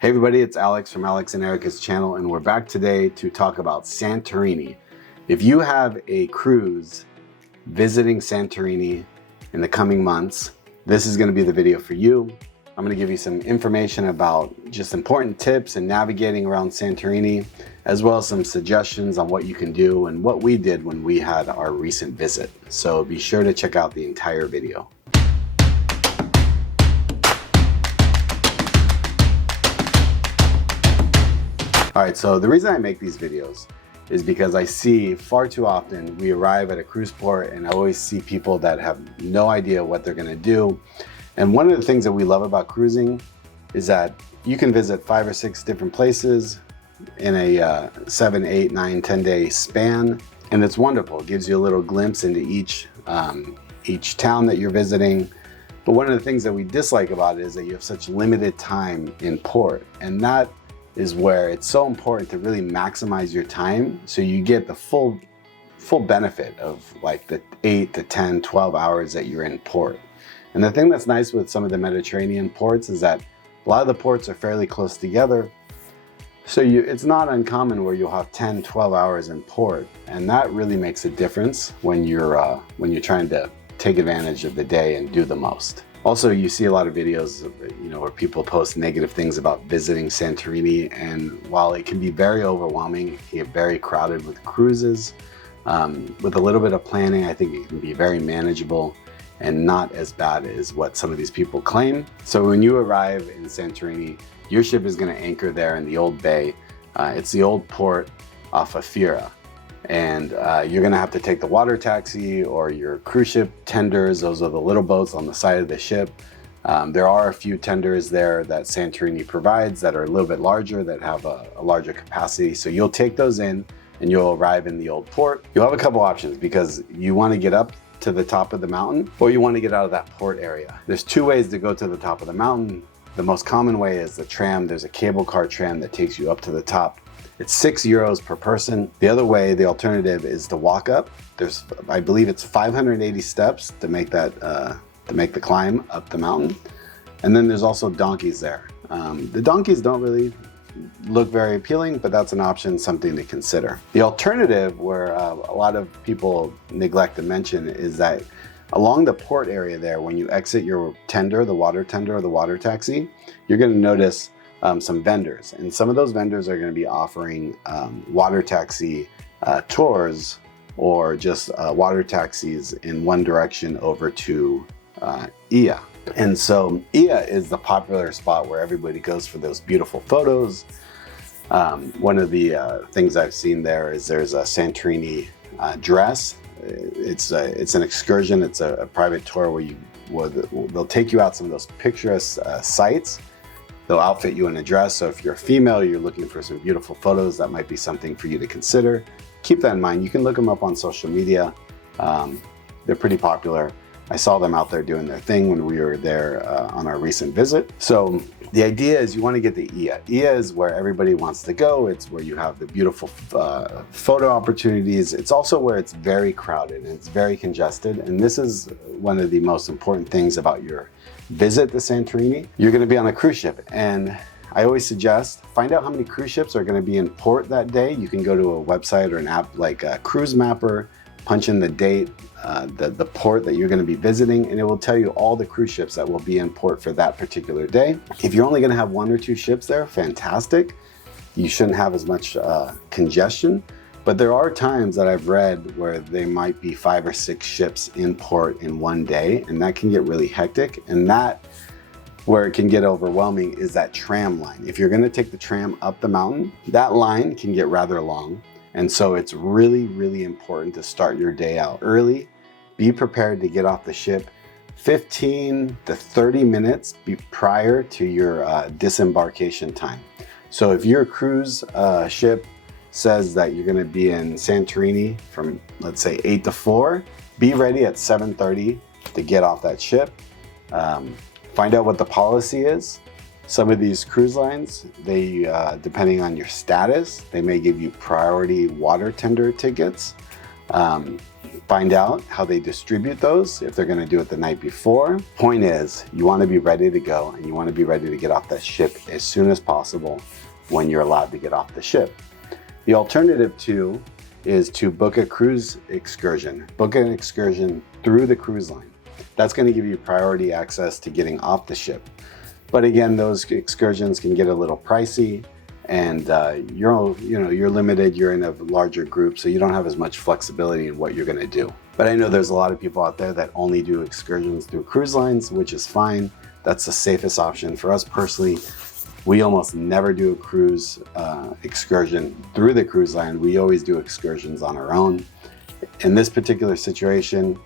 Hey everybody, it's Alex from Alex and Erika's channel, and we're back today to talk about Santorini. If you have a cruise visiting Santorini in the coming months, this is going to be the video for you. I'm going to give you some information about just important tips in navigating around Santorini, as well as some suggestions on what you can do and what we did when we had our recent visit. So be sure to check out the entire video. All right, so the reason I make these videos is because I see far too often we arrive at a cruise port and I always see people that have no idea what they're gonna do. And one of the things that we love about cruising is that you can visit 5 or 6 different places in a 7, 8, 9, 10 day span. And it's wonderful. It gives you a little glimpse into each town that you're visiting. But one of the things that we dislike about it is that you have such limited time in port. And that is where it's so important to really maximize your time so you get the full benefit of like the 8 to 10, 12 hours that you're in port. And the thing that's nice with some of the Mediterranean ports is that a lot of the ports are fairly close together. So it's not uncommon where you'll have 10, 12 hours in port. And that really makes a difference when you're trying to take advantage of the day and do the most. Also, you see a lot of videos, where people post negative things about visiting Santorini, and while it can be very overwhelming, it can get very crowded with cruises. With a little bit of planning, I think it can be very manageable and not as bad as what some of these people claim. So when you arrive in Santorini, your ship is going to anchor there in the old bay. It's the old port off of Fira. And you're gonna have to take the water taxi or your cruise ship tenders. Those are the little boats on the side of the ship. There are a few tenders there that Santorini provides that are a little bit larger, that have a larger capacity. So you'll take those in and you'll arrive in the old port. You'll have a couple options because you wanna get up to the top of the mountain or you wanna get out of that port area. There's 2 ways to go to the top of the mountain. The most common way is the tram. There's a cable car tram that takes you up to the top. It's €6 per person. The other way, the alternative, is to walk up. I believe it's 580 steps to make the climb up the mountain. And then there's also donkeys there. The donkeys don't really look very appealing, but that's an option, something to consider. The alternative, where a lot of people neglect to mention, is that along the port area there, when you exit your tender, the water tender or the water taxi, you're gonna notice some vendors, and some of those vendors are going to be offering water taxi tours or just water taxis in one direction over to Oia. And so Oia is the popular spot where everybody goes for those beautiful photos. One of the things I've seen there is there's a Santorini dress. It's an excursion. It's a private tour where they'll take you out some of those picturesque sites. They'll outfit you in a dress. So if you're a female, you're looking for some beautiful photos, that might be something for you to consider. Keep that in mind. You can look them up on social media. They're pretty popular. I saw them out there doing their thing when we were there on our recent visit. So the idea is you want to get to Oia. Oia is where everybody wants to go. It's where you have the beautiful photo opportunities. It's also where it's very crowded and it's very congested. And this is one of the most important things about your visit to Santorini. You're going to be on a cruise ship, and I always suggest find out how many cruise ships are going to be in port that day. You can go to a website or an app like Cruise Mapper, punch in the date, the port that you're going to be visiting, and it will tell you all the cruise ships that will be in port for that particular day. If you're only going to have 1 or 2 ships there, fantastic. You shouldn't have as much congestion. But there are times that I've read where they might be 5 or 6 ships in port in one day, and that can get really hectic. And that, where it can get overwhelming, is that tram line. If you're going to take the tram up the mountain, that line can get rather long. And so it's really, really important to start your day out early. Be prepared to get off the ship 15 to 30 minutes prior to your disembarkation time. So if your cruise ship says that you're going to be in Santorini from, let's say, 8 to 4, be ready at 7:30 to get off that ship. Find out what the policy is. Some of these cruise lines, they depending on your status, they may give you priority water tender tickets. Find out how they distribute those, if they're gonna do it the night before. Point is, you wanna be ready to go and you wanna be ready to get off that ship as soon as possible when you're allowed to get off the ship. The alternative too is to book a cruise excursion. Book an excursion through the cruise line. That's gonna give you priority access to getting off the ship. But again, those excursions can get a little pricey, and you're limited, you're in a larger group, so you don't have as much flexibility in what you're gonna do. But I know there's a lot of people out there that only do excursions through cruise lines, which is fine. That's the safest option. For us personally, we almost never do a cruise excursion through the cruise line. We always do excursions on our own. In this particular situation,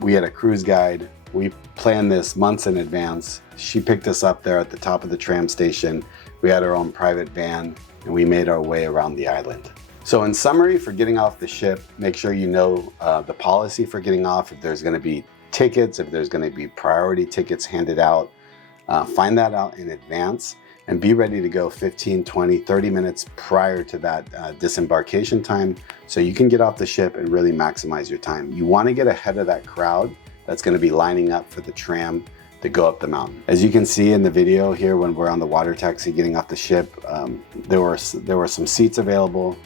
we had a cruise guide. We planned this months in advance. She picked us up there at the top of the tram station. We had our own private van and we made our way around the island. So in summary, for getting off the ship, make sure you know the policy for getting off, if there's gonna be tickets, if there's gonna be priority tickets handed out. Find that out in advance and be ready to go 15, 20, 30 minutes prior to that disembarkation time so you can get off the ship and really maximize your time. You wanna get ahead of that crowd that's gonna be lining up for the tram to go up the mountain. As you can see in the video here, when we're on the water taxi getting off the ship, there were some seats available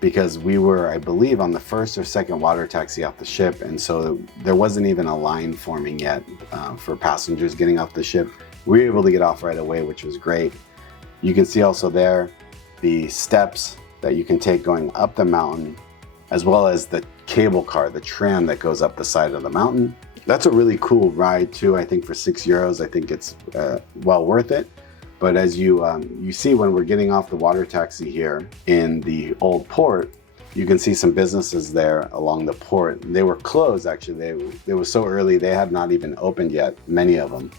because we were, I believe, on the first or second water taxi off the ship, and so there wasn't even a line forming yet for passengers getting off the ship. We were able to get off right away, which was great. You can see also there the steps that you can take going up the mountain, as well as the cable car, the tram that goes up the side of the mountain. That's a really cool ride too. I think for €6, I think it's well worth it. But as you see, when we're getting off the water taxi here in the old port, you can see some businesses there along the port. They were closed actually. It was so early, they had not even opened yet, many of them.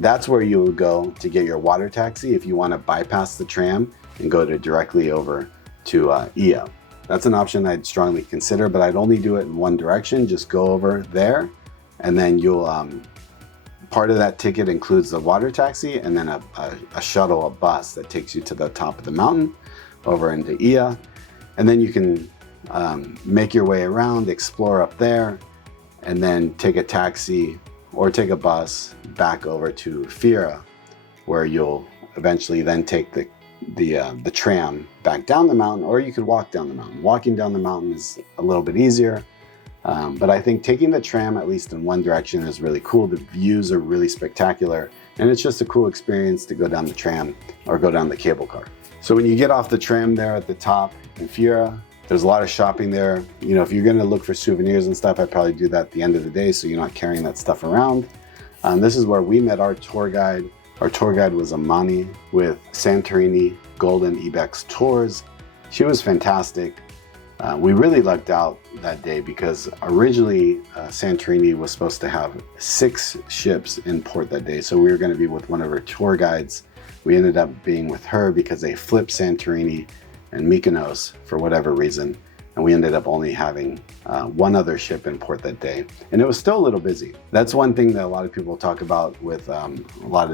That's where you would go to get your water taxi if you want to bypass the tram and go directly over to Oia. That's an option I'd strongly consider, but I'd only do it in one direction. Just go over there, and then you'll part of that ticket includes the water taxi and then a shuttle, a bus that takes you to the top of the mountain over into Oia, and then you can make your way around, explore up there, and then take a taxi or take a bus back over to Fira, where you'll eventually then take the tram back down the mountain, or you could walk down the mountain. Walking down the mountain is a little bit easier, but I think taking the tram at least in one direction is really cool. The views are really spectacular, and it's just a cool experience to go down the tram or go down the cable car. So when you get off the tram there at the top in Fira, there's a lot of shopping there. You know, if you're gonna look for souvenirs and stuff, I'd probably do that at the end of the day so you're not carrying that stuff around. This is where we met our tour guide. Our tour guide was Amani with Santorini Golden Ibex Tours. She was fantastic. We really lucked out that day because originally Santorini was supposed to have 6 ships in port that day. So we were gonna be with one of her tour guides. We ended up being with her because they flipped Santorini and Mykonos for whatever reason, and we ended up only having one other ship in port that day, and it was still a little busy. That's one thing that a lot of people talk about with a lot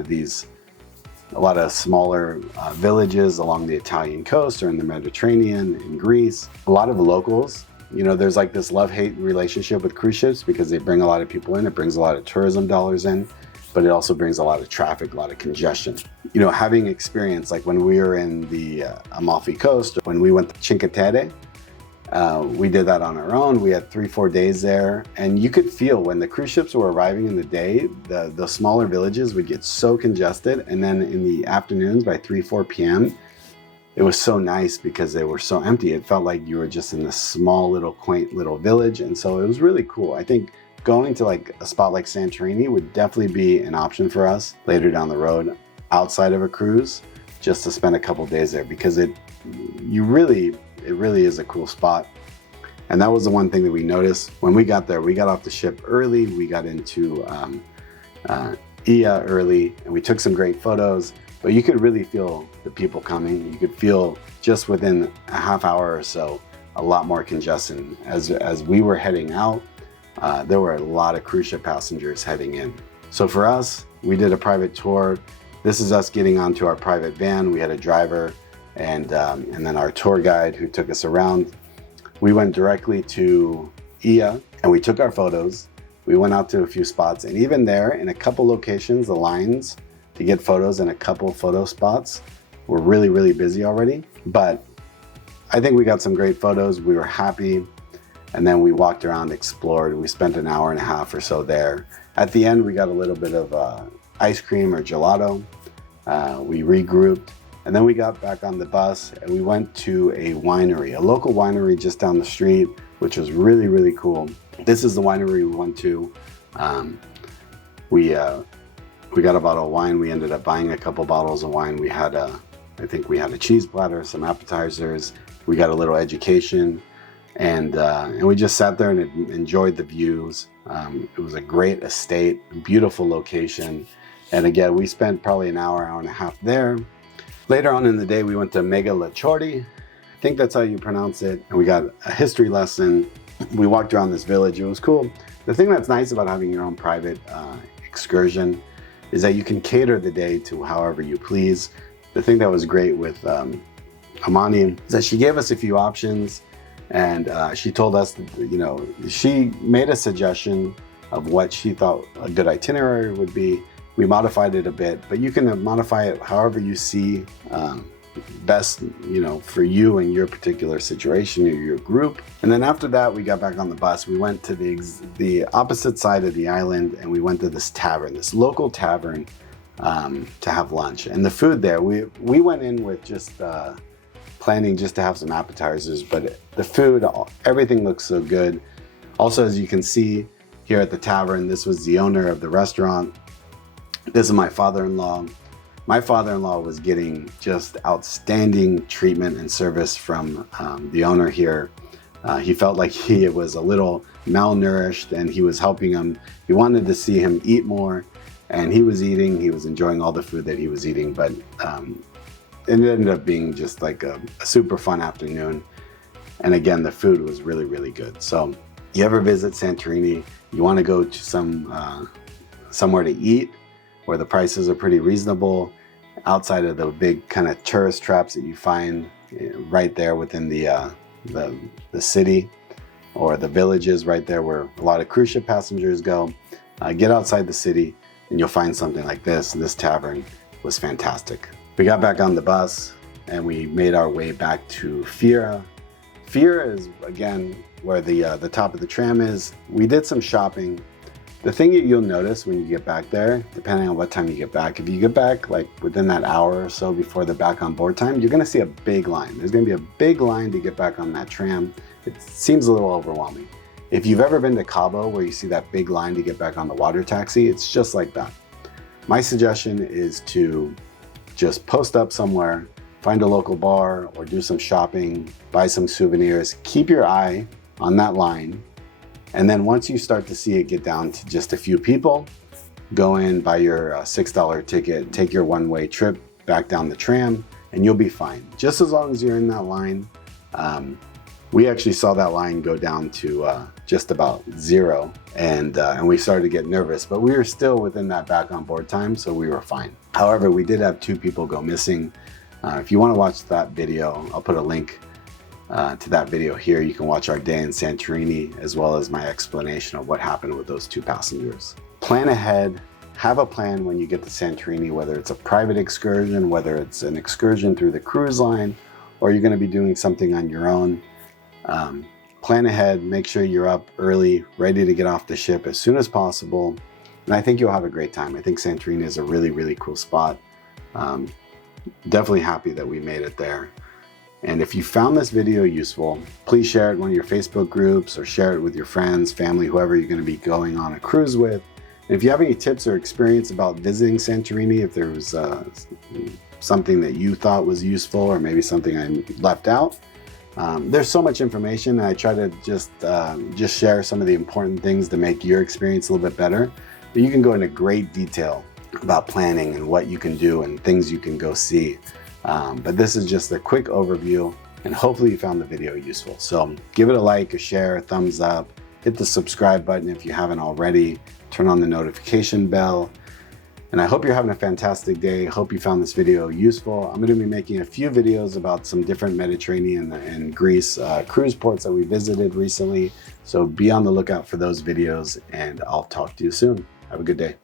of smaller villages along the Italian coast or in the Mediterranean, in Greece. A lot of locals, you know, there's like this love-hate relationship with cruise ships because they bring a lot of people in, it brings a lot of tourism dollars in, but it also brings a lot of traffic, a lot of congestion. You know, having experience, like when we were in the Amalfi Coast, when we went to Cinque Terre, we did that on our own. We had 3-4 days there, and you could feel when the cruise ships were arriving in the day, the smaller villages would get so congested, and then in the afternoons by 3-4 p.m., it was so nice because they were so empty. It felt like you were just in this small little quaint little village, and so it was really cool. I think going to like a spot like Santorini would definitely be an option for us later down the road outside of a cruise, just to spend a couple days there, because it really is a cool spot. And that was the one thing that we noticed when we got there. We got off the ship early, we got into Oia early, and we took some great photos, but you could really feel the people coming. You could feel just within a half hour or so a lot more congestion. As we were heading out, there were a lot of cruise ship passengers heading in. So for us, we did a private tour. This is us getting onto our private van. We had a driver and then our tour guide who took us around. We went directly to Oia, and we took our photos. We went out to a few spots, and even there, in a couple locations, the lines to get photos in a couple photo spots were really, really busy already. But I think we got some great photos. We were happy. And then we walked around, explored. We spent an hour and a half or so there. At the end, we got a little bit of ice cream or gelato. We regrouped, and then we got back on the bus and we went to a winery, a local winery just down the street, which was really, really cool. This is the winery we went to. We got a bottle of wine. We ended up buying a couple bottles of wine. I think we had a cheese platter, some appetizers. We got a little education, and we just sat there and enjoyed the views. It was a great estate, beautiful location. And again, we spent probably an hour and a half there. Later on in the day, we went to Mega La Chorti. I think that's how you pronounce it. And we got a history lesson. We walked around this village. It was cool. The thing that's nice about having your own private excursion is that you can cater the day to however you please. The thing that was great with Amani is that she gave us a few options, and she told us that, she made a suggestion of what she thought a good itinerary would be. We modified it a bit, but you can modify it however you see best, for you and your particular situation or your group. And then after that, we got back on the bus. We went to the opposite side of the island, and we went to this tavern, this local tavern, to have lunch. And the food there, we went in with just planning just to have some appetizers, but the food, everything looks so good. Also, as you can see here at the tavern, this was the owner of the restaurant. This is my father-in-law. My father-in-law was getting just outstanding treatment and service from the owner here. He felt like he was a little malnourished, and he was helping him. He wanted to see him eat more, and he was eating. He was enjoying all the food that he was eating, but it ended up being just like a super fun afternoon. And again, the food was really, really good. So you ever visit Santorini, you want to go to somewhere to eat, where the prices are pretty reasonable, outside of the big kind of tourist traps that you find right there within the city, or the villages right there where a lot of cruise ship passengers go. Get outside the city and you'll find something like this. This tavern was fantastic. We got back on the bus and we made our way back to Fira. Fira is, again, where the top of the tram is. We did some shopping. The thing that you'll notice when you get back there, depending on what time you get back, if you get back like within that hour or so before the back on board time, you're gonna see a big line. There's gonna be a big line to get back on that tram. It seems a little overwhelming. If you've ever been to Cabo where you see that big line to get back on the water taxi, it's just like that. My suggestion is to just post up somewhere, find a local bar or do some shopping, buy some souvenirs, keep your eye on that line. And then once you start to see it get down to just a few people, go in, buy your $6 ticket, take your one-way trip back down the tram, and you'll be fine. Just as long as you're in that line. We actually saw that line go down to just about zero, and we started to get nervous, but we were still within that back on board time, so we were fine. However, we did have 2 people go missing. If you want to watch that video, I'll put a link to that video here. You can watch our day in Santorini, as well as my explanation of what happened with those 2 passengers. Plan ahead, have a plan when you get to Santorini, whether it's a private excursion, whether it's an excursion through the cruise line, or you're going to be doing something on your own. Plan ahead, make sure you're up early, ready to get off the ship as soon as possible. And I think you'll have a great time. I think Santorini is a really, really cool spot. Definitely happy that we made it there. And if you found this video useful, please share it in one of your Facebook groups or share it with your friends, family, whoever you're going to be going on a cruise with. And if you have any tips or experience about visiting Santorini, if there was something that you thought was useful or maybe something I left out, there's so much information, and I try to just share some of the important things to make your experience a little bit better. But you can go into great detail about planning and what you can do and things you can go see. But this is just a quick overview, and hopefully you found the video useful. So give it a like, a share, a thumbs up, hit the subscribe button if you haven't already, turn on the notification bell, And I hope you're having a fantastic day. Hope you found this video useful. I'm going to be making a few videos about some different Mediterranean and Greece cruise ports that we visited recently. So be on the lookout for those videos, and I'll talk to you soon. Have a good day.